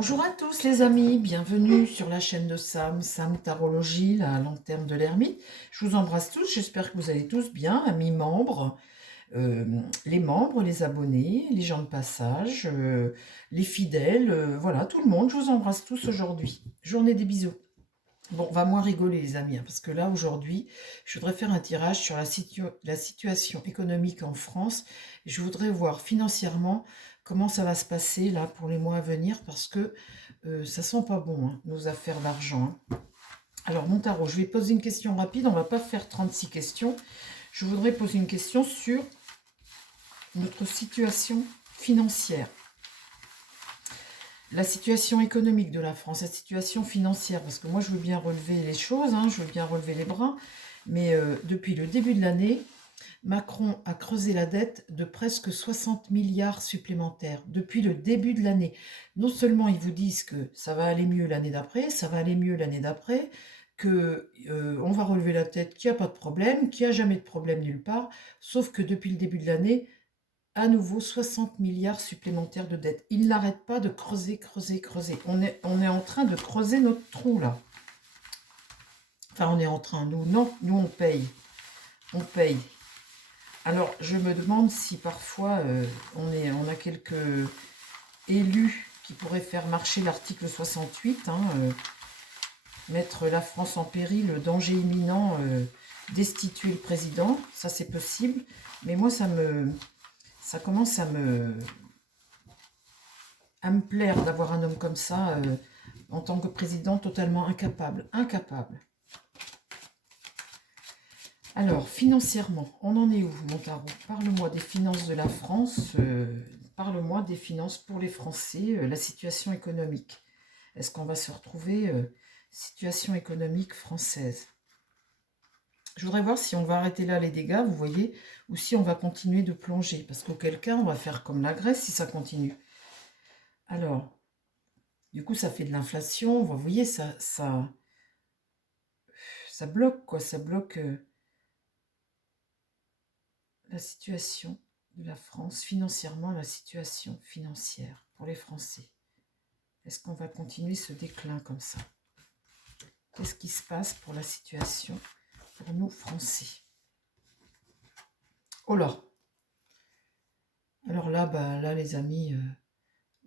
Bonjour à tous les amis, bienvenue sur la chaîne de Sam Tarologie, la lanterne de l'ermite. Je vous embrasse tous, j'espère que vous allez tous bien, amis membres, les membres, les abonnés, les gens de passage, les fidèles, voilà, tout le monde, je vous embrasse tous aujourd'hui. Journée des bisous. Bon, on va moins rigoler les amis, hein, parce que là aujourd'hui, je voudrais faire un tirage sur la situation économique en France. Et je voudrais voir financièrement comment ça va se passer là pour les mois à venir, parce que ça sent pas bon, hein, nos affaires d'argent, hein. Alors mon tarot, je vais poser une question rapide, on va pas faire 36 questions. Je voudrais poser une question sur notre situation financière. La situation économique de la France, la situation financière, parce que moi je veux bien relever les choses, hein, je veux bien relever les bras, mais depuis le début de l'année, Macron a creusé la dette de presque 60 milliards supplémentaires depuis le début de l'année. Non seulement ils vous disent que ça va aller mieux l'année d'après, ça va aller mieux l'année d'après, que on va relever la tête, qu'il n'y a pas de problème, qu'il n'y a jamais de problème nulle part, sauf que depuis le début de l'année, à nouveau 60 milliards supplémentaires de dettes. Il n'arrête pas de creuser, creuser, creuser. On est en train de creuser notre trou, là. Enfin, on est en train, nous, non, nous, on paye. On paye. Alors, je me demande si parfois, on a quelques élus qui pourraient faire marcher l'article 68, hein, mettre la France en péril, danger imminent, destituer le président. Ça, c'est possible. Mais moi, ça commence à me plaire d'avoir un homme comme ça en tant que président totalement incapable. Incapable. Alors, financièrement, on en est où, mon tarot? Parle-moi des finances de la France, parle-moi des finances pour les Français, la situation économique. Est-ce qu'on va se retrouver situation économique française? Je voudrais voir si on va arrêter là les dégâts, vous voyez, ou si on va continuer de plonger, parce qu'auquel cas, on va faire comme la Grèce si ça continue. Alors, du coup, ça fait de l'inflation. Vous voyez, ça bloque, quoi. Ça bloque la situation de la France, financièrement, la situation financière pour les Français. Est-ce qu'on va continuer ce déclin comme ça? Qu'est-ce qui se passe pour la situation pour nous, Français? Oh là! Alors là, là, les amis,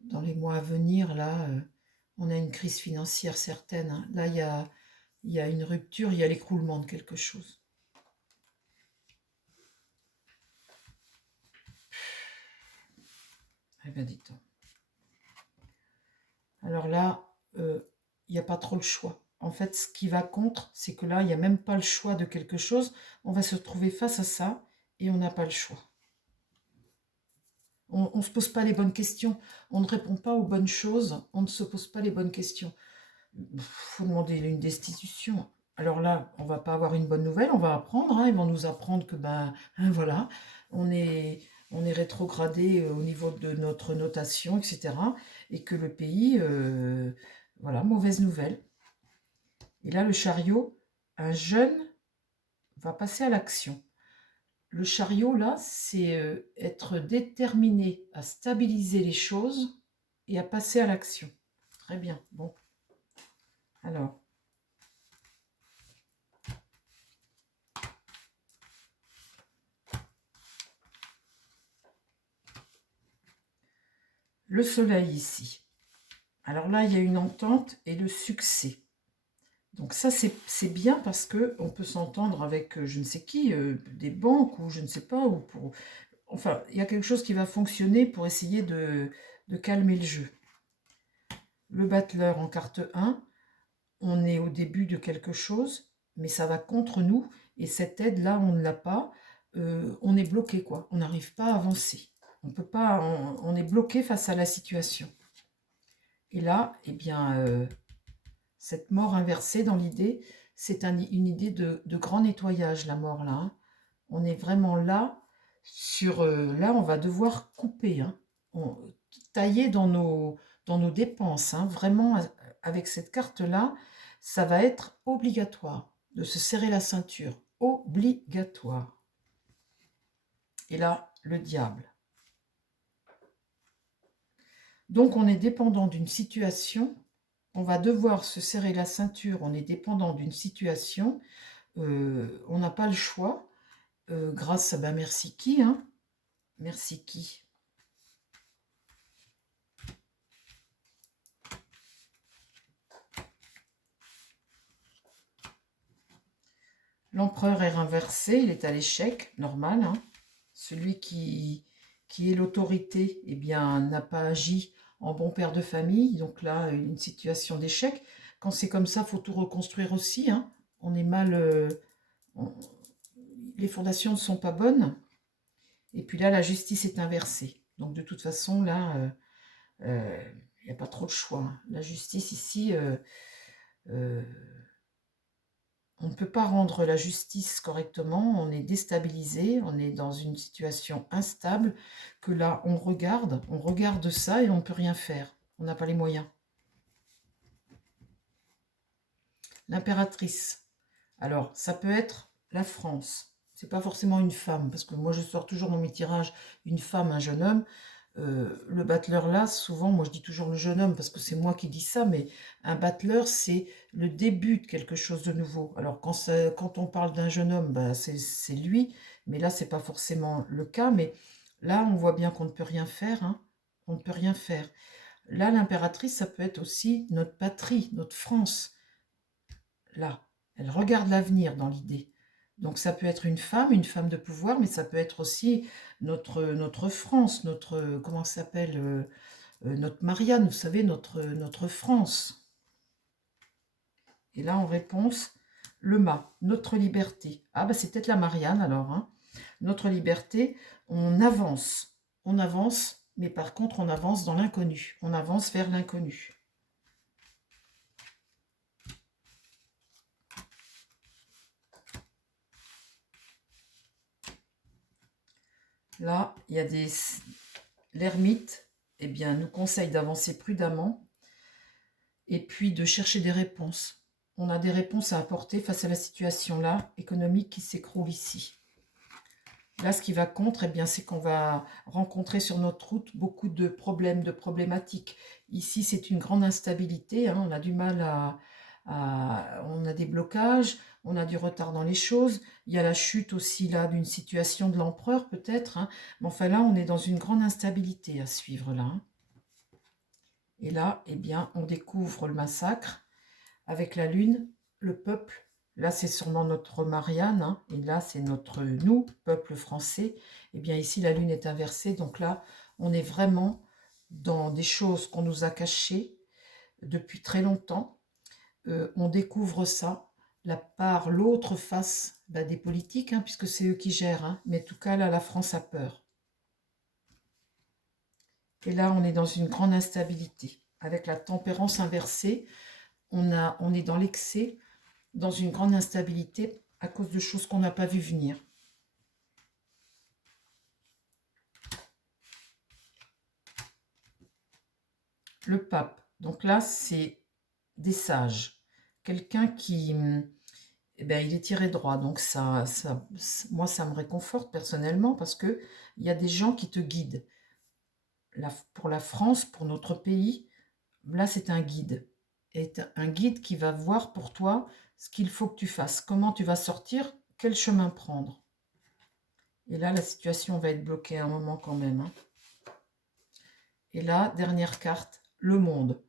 dans les mois à venir, là, on a une crise financière certaine, hein. Là, il y a une rupture, il y a l'écroulement de quelque chose. Eh bien, dites-donc. Alors là, il n'y a pas trop le choix. En fait, ce qui va contre, c'est que là, il n'y a même pas le choix de quelque chose. On va se trouver face à ça et on n'a pas le choix. On ne se pose pas les bonnes questions. On ne répond pas aux bonnes choses. On ne se pose pas les bonnes questions. Il faut demander une destitution. Alors là, on va pas avoir une bonne nouvelle. On va apprendre, hein. Ils vont nous apprendre que, voilà, on est rétrogradé au niveau de notre notation, etc. Et que le pays, voilà, mauvaise nouvelle. Et là, le chariot, un jeune va passer à l'action. Le chariot, là, c'est être déterminé à stabiliser les choses et à passer à l'action. Très bien, bon. Alors, le soleil ici. Alors là, il y a une entente et le succès. Donc ça, c'est bien parce qu'on peut s'entendre avec je ne sais qui, des banques ou je ne sais pas, ou pour... Enfin, il y a quelque chose qui va fonctionner pour essayer de calmer le jeu. Le battleur en carte 1, on est au début de quelque chose, mais ça va contre nous, et cette aide-là, on ne l'a pas, on est bloqué, quoi. On n'arrive pas à avancer. On peut pas, on est bloqué face à la situation. Et là, eh bien, cette mort inversée dans l'idée, c'est une idée de grand nettoyage, la mort là, hein. On est vraiment là, là on va devoir couper, hein. Tailler dans nos dépenses, hein. Vraiment, avec cette carte-là, ça va être obligatoire de se serrer la ceinture. Obligatoire. Et là, le diable. Donc, on est dépendant d'une situation. On va devoir se serrer la ceinture. On est dépendant d'une situation. On n'a pas le choix. Grâce à, ben, merci qui, hein? Merci qui? L'empereur est renversé, il est à l'échec, normal, hein. Celui qui est l'autorité, eh bien, n'a pas agi en bon père de famille, donc là, une situation d'échec. Quand c'est comme ça, il faut tout reconstruire aussi, hein. On est mal... on- les fondations ne sont pas bonnes. Et puis là, la justice est inversée. Donc de toute façon, là, il n'y a pas trop de choix, hein. La justice ici... euh, on ne peut pas rendre la justice correctement, on est déstabilisé, on est dans une situation instable, que là, on regarde ça et on ne peut rien faire. On n'a pas les moyens. L'impératrice. Alors, ça peut être la France. C'est pas forcément une femme, parce que moi, je sors toujours dans mes tirages une femme, un jeune homme. Le battleur là, souvent, moi je dis toujours le jeune homme parce que c'est moi qui dis ça, mais un battleur c'est le début de quelque chose de nouveau. Alors quand on parle d'un jeune homme, bah, c'est lui, mais là c'est pas forcément le cas, mais là on voit bien qu'on ne peut rien faire, hein. On ne peut rien faire. Là l'impératrice ça peut être aussi notre patrie, notre France. Là, elle regarde l'avenir dans l'idée. Donc ça peut être une femme de pouvoir, mais ça peut être aussi notre France, notre, comment ça s'appelle, notre Marianne, vous savez, notre France. Et là, en réponse, le mât, notre liberté. Ah bah c'est peut-être la Marianne alors, hein. Notre liberté, on avance, mais par contre on avance dans l'inconnu, on avance vers l'inconnu. Là, il y a des... L'ermite, eh bien, nous conseille d'avancer prudemment et puis de chercher des réponses. On a des réponses à apporter face à la situation là économique qui s'écroule ici. Là, ce qui va contre, eh bien, c'est qu'on va rencontrer sur notre route beaucoup de problèmes, de problématiques. Ici, c'est une grande instabilité, hein, on a du mal on a des blocages, on a du retard dans les choses. Il y a la chute aussi là d'une situation de l'empereur peut-être, hein. Mais enfin là, on est dans une grande instabilité à suivre là, hein. Et là, eh bien, on découvre le massacre avec la lune, le peuple. Là, c'est sûrement notre Marianne, hein, et là, c'est nous, peuple français. Et bien ici, la lune est inversée, donc là, on est vraiment dans des choses qu'on nous a cachées depuis très longtemps. On découvre ça, l'autre face des politiques, hein, puisque c'est eux qui gèrent, hein. Mais en tout cas, là, la France a peur. Et là, on est dans une grande instabilité. Avec la tempérance inversée, on est dans l'excès, dans une grande instabilité à cause de choses qu'on n'a pas vu venir. Le pape, donc là, c'est des sages. Quelqu'un qui, eh ben, il est tiré droit. Donc moi, ça me réconforte personnellement parce que il y a des gens qui te guident. Pour la France, pour notre pays, là, c'est un guide. Et un guide qui va voir pour toi ce qu'il faut que tu fasses, comment tu vas sortir, quel chemin prendre. Et là, la situation va être bloquée à un moment quand même, hein. Et là, dernière carte, le monde.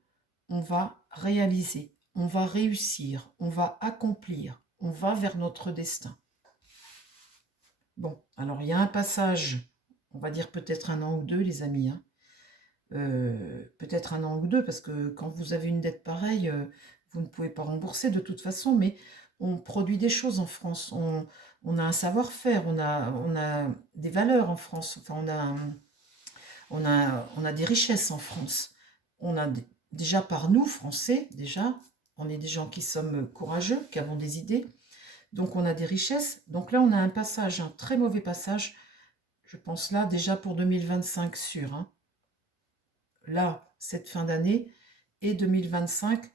On va réaliser, on va réussir, on va accomplir, on va vers notre destin. Bon, alors il y a un passage, on va dire peut-être un an ou deux, les amis, hein. Peut-être un an ou deux, parce que quand vous avez une dette pareille, vous ne pouvez pas rembourser de toute façon, mais on produit des choses en France, on a un savoir-faire, on a des valeurs en France, enfin on a des richesses en France. On a déjà par nous, Français, déjà, on est des gens qui sommes courageux, qui avons des idées, donc on a des richesses. Donc là, on a un passage, un très mauvais passage, je pense là déjà pour 2025 sûr, hein. Là, cette fin d'année, et 2025,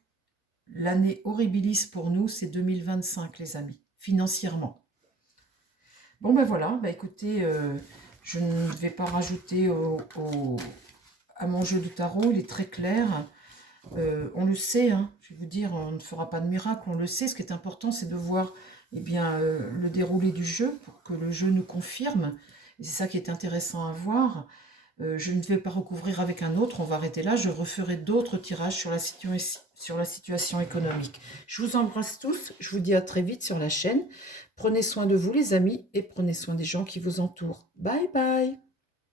l'année horribilis pour nous, c'est 2025, les amis, financièrement. Bon ben voilà, écoutez, je ne vais pas rajouter à mon jeu de tarot, il est très clair. On le sait, hein, je vais vous dire, on ne fera pas de miracle, on le sait. Ce qui est important, c'est de voir eh bien, le déroulé du jeu pour que le jeu nous confirme. Et c'est ça qui est intéressant à voir. Je ne vais pas recouvrir avec un autre, on va arrêter là. Je referai d'autres tirages sur la situation économique. Je vous embrasse tous, je vous dis à très vite sur la chaîne. Prenez soin de vous les amis et prenez soin des gens qui vous entourent. Bye bye!